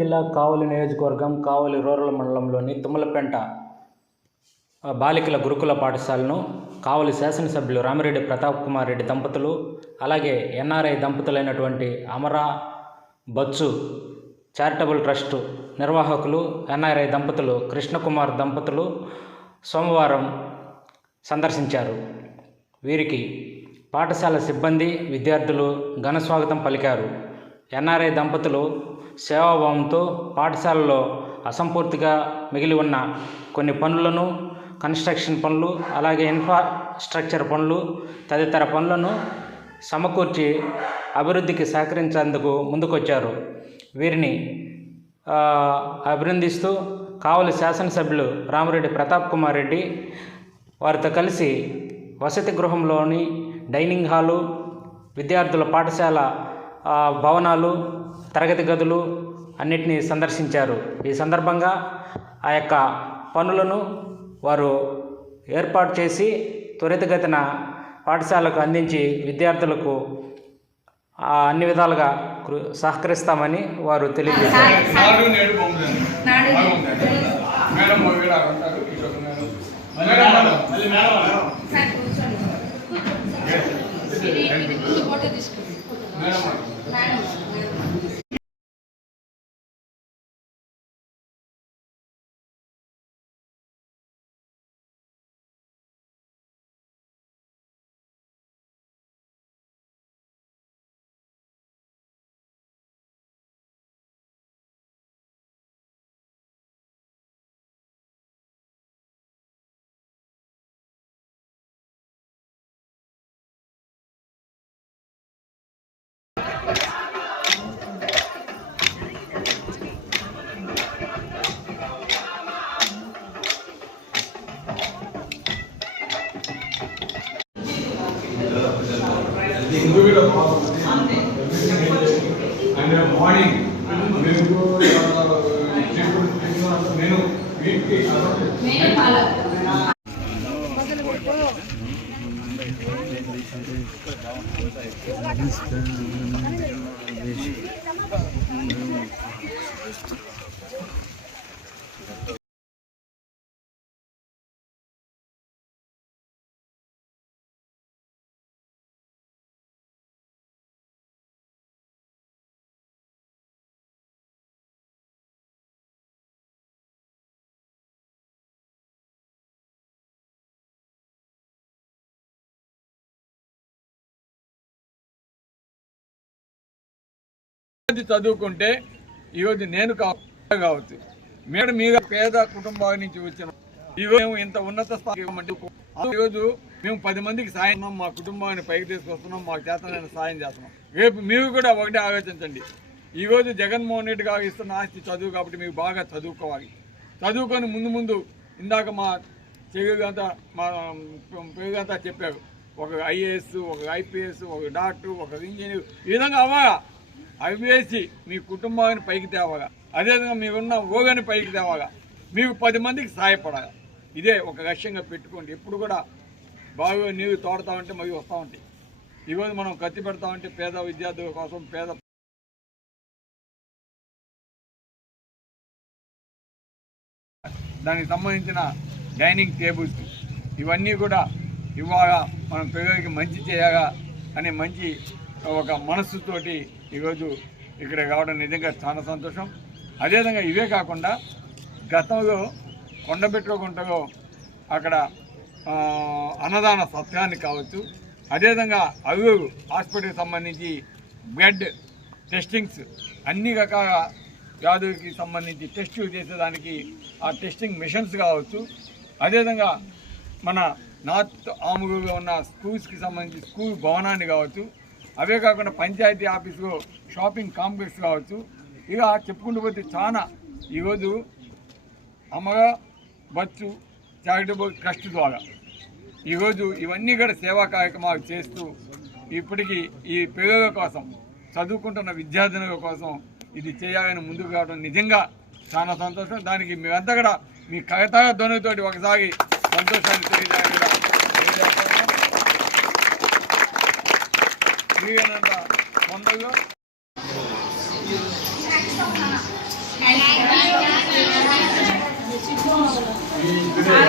జిల్లా కావలి నియోజకవర్గం కావలి రూరల్ మండలంలోని తుమ్మలపెంట బాలికల గురుకుల పాఠశాలను కావలి శాసనసభ్యులు రామిరెడ్డి ప్రతాప్ కుమార్ రెడ్డి దంపతులు, అలాగే NRI దంపతులైనటువంటి Amara Bachu charitable trust నిర్వాహకులు ఎన్ఆర్ఐ దంపతులు కృష్ణకుమార్ దంపతులు సోమవారం సందర్శించారు. వీరికి పాఠశాల సిబ్బంది, విద్యార్థులు ఘన స్వాగతం పలికారు. ఎన్ఆర్ఐ దంపతులు సేవాభావంతో పాఠశాలలో అసంపూర్తిగా మిగిలి ఉన్న కొన్ని పనులను, కన్స్ట్రక్షన్ పనులు, అలాగే ఇన్ఫ్రాస్ట్రక్చర్ పనులు తదితర పనులను సమకూర్చి అభివృద్ధికి సహకరించేందుకు ముందుకొచ్చారు. వీరిని అభినందిస్తూ కావలి శాసనసభ్యులు రామిరెడ్డి ప్రతాప్ కుమార్ రెడ్డి వారితో కలిసి వసతి గృహంలోని డైనింగ్ హాలు, విద్యార్థుల పాఠశాల భవనాలు, తరగతి గదులు అన్నిటినీ సందర్శించారు. ఈ సందర్భంగా ఆ యొక్క పనులను వారు ఏర్పాటు చేసి త్వరితగతిన పాఠశాలకు అందించి విద్యార్థులకు అన్ని విధాలుగా సహకరిస్తామని వారు తెలియజేశారు. మార్నింగ్ చదువుకుంటే ఈరోజు నేను కావచ్చు, మేడం మీద పేద కుటుంబాల నుంచి వచ్చిన ఈరోజు మేము ఇంత ఉన్నత స్థాయి. ఈరోజు మేము 10 మందికి సాయం, మా కుటుంబాన్ని పైకి తీసుకొస్తున్నాం, మా చేతనైన సాయం చేస్తున్నాం. రేపు మీరు కూడా ఒకటే ఆలోచించండి. ఈరోజు జగన్మోహన్ రెడ్డి గారు ఇస్తున్న ఆస్తి చదువు కాబట్టి మీరు బాగా చదువుకోవాలి. చదువుకొని ముందు ఇందాక మా పెరుగుదంతా చెప్పారు, ఒక ఐఏఎస్, ఒక ఐపీఎస్, ఒక డాక్టర్, ఒక ఇంజనీర్, ఈ విధంగా అవ్వగా అవి వేసి మీ కుటుంబాన్ని పైకి తేవగా, అదేవిధంగా మీకున్న ఓగాని పైకి తేవగా, మీకు 10 మందికి సహాయపడగా, ఇదే ఒక లక్ష్యంగా పెట్టుకోండి. ఎప్పుడు కూడా బాగా నీరు తోడుతూ ఉంటే మళ్ళీ వస్తూ ఉంటాయి. ఈరోజు మనం ఖర్చు పెడతా ఉంటే పేద విద్యార్థుల కోసం, పేద దానికి సంబంధించిన డైనింగ్ టేబుల్స్ ఇవన్నీ కూడా ఇవాళ మనం పిల్లలకి మంచి చేయగా అనే మంచి ఒక మనస్సుతోటి ఈరోజు ఇక్కడ రావడం నిజంగా చాలా సంతోషం. అదేవిధంగా ఇవే కాకుండా గతంలో కొండబెట్టుకుంటలో అక్కడ అన్నదాన సత్యాన్ని కావచ్చు, అదేవిధంగా అల్లూరు హాస్పిటల్కి సంబంధించి బ్లడ్ టెస్టింగ్స్ అన్ని రకాల వ్యాధులకి సంబంధించి టెస్టులు చేసేదానికి ఆ టెస్టింగ్ మిషన్స్ కావచ్చు, అదేవిధంగా మన నార్త్ ఆముగులో ఉన్న స్కూల్స్కి సంబంధించి స్కూల్ భవనాన్ని కావచ్చు, అవే కాకుండా పంచాయతీ ఆఫీసులో షాపింగ్ కాంప్లెక్స్ కావచ్చు, ఇక చెప్పుకుంటూ పోతే చాలా ఈరోజు అమరా బచ్చు చారిటబుల్ ట్రస్ట్ ద్వారా ఈరోజు ఇవన్నీ కూడా సేవా కార్యక్రమాలు చేస్తూ ఇప్పటికీ ఈ పిల్లల కోసం, చదువుకుంటున్న విద్యార్థుల కోసం ఇది చేయాలని ముందుకు రావడం నిజంగా చాలా సంతోషం. దానికి మేమంతా కూడా మీ కవితా ధ్వనితోటి ఒకసారి సంతోషాన్ని తెలియజేయాలి. తొందరగా ఆ